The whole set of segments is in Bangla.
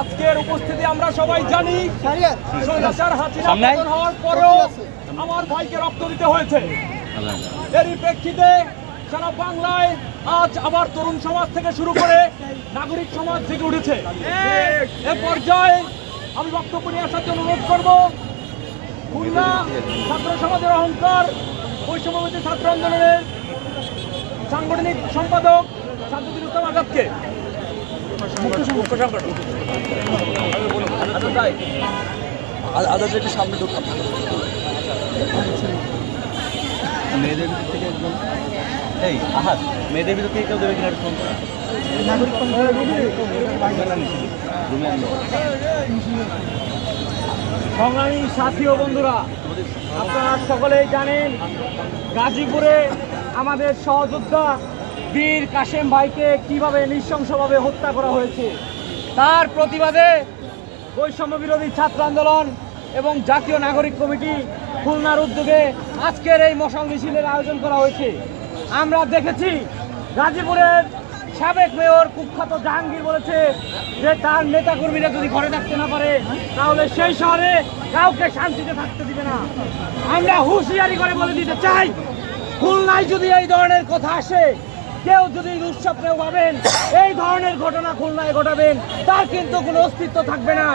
আজকের উপস্থিতি আমরা সবাই জানি হওয়ার পরেও আমার ভাইকে রক্ত দিতে হয়েছে এরই প্রেক্ষিতে সারা বাংলায় আজ আবার তরুণ সমাজ থেকে শুরু করে নাগরিক সমাজ জেগে উঠেছে। এ পর্যায়ে আমি বক্তব্য নিয়ে আসার জন্য অনুরোধ করব খুলনা ছাত্র সমাজের অহংকার বৈষম্যবিধি ছাত্র আন্দোলনের সাংগঠনিক সম্পাদক সাজ্জুদ্দিন ইসলাম আজাদকে। সংগঠন সামনে ঢুকতাম মেয়েদের থেকে একজন এই, আহাত, মেয়েদের ভিতর কেউ দেবে কিনা ফোন সংগ্রামী সাথী ও বন্ধুরা, আপনারা সকলেই জানেন, গাজীপুরে আমাদের সহযোদ্ধা বীর কাশেম ভাইকে কীভাবে নৃশংসভাবে হত্যা করা হয়েছে, তার প্রতিবাদে বৈষম্য বিরোধী ছাত্র আন্দোলন এবং জাতীয় নাগরিক কমিটি খুলনার উদ্যোগে আজকের এই মশাল মিছিলের আয়োজন করা হয়েছে। আমরা দেখেছি গাজীপুরের সাবেক মেয়র কুখ্যাত জাহাঙ্গীর বলেছে যে তার নেতাকর্মীরা যদি ঘরে থাকতে না পারে, তাহলে সেই শহরে কাউকে শান্তিতে থাকতে দিবে না। আমরা হুঁশিয়ারি করে বলে দিতে চাই, খুলনায় যদি এই ধরনের কথা আসে, কেউ যদি উৎসব দুঃস্বপ্নেও ভাবেন, এই ধরনের ঘটনা খুলনায় ঘটাবেন, তার কিন্তু কোনো অস্তিত্ব থাকবে না।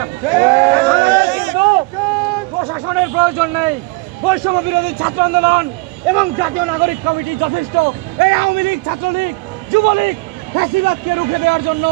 প্রশাসনের প্রয়োজন নেই। বৈষম্য বিরোধী ছাত্র আন্দোলন এবং জাতীয় নাগরিক কমিটি যথেষ্ট। এই আওয়ামী লীগ ছাত্রলীগ যুবলীগ ফ্যাসিবাদকে রুখে দেওয়ার জন্য।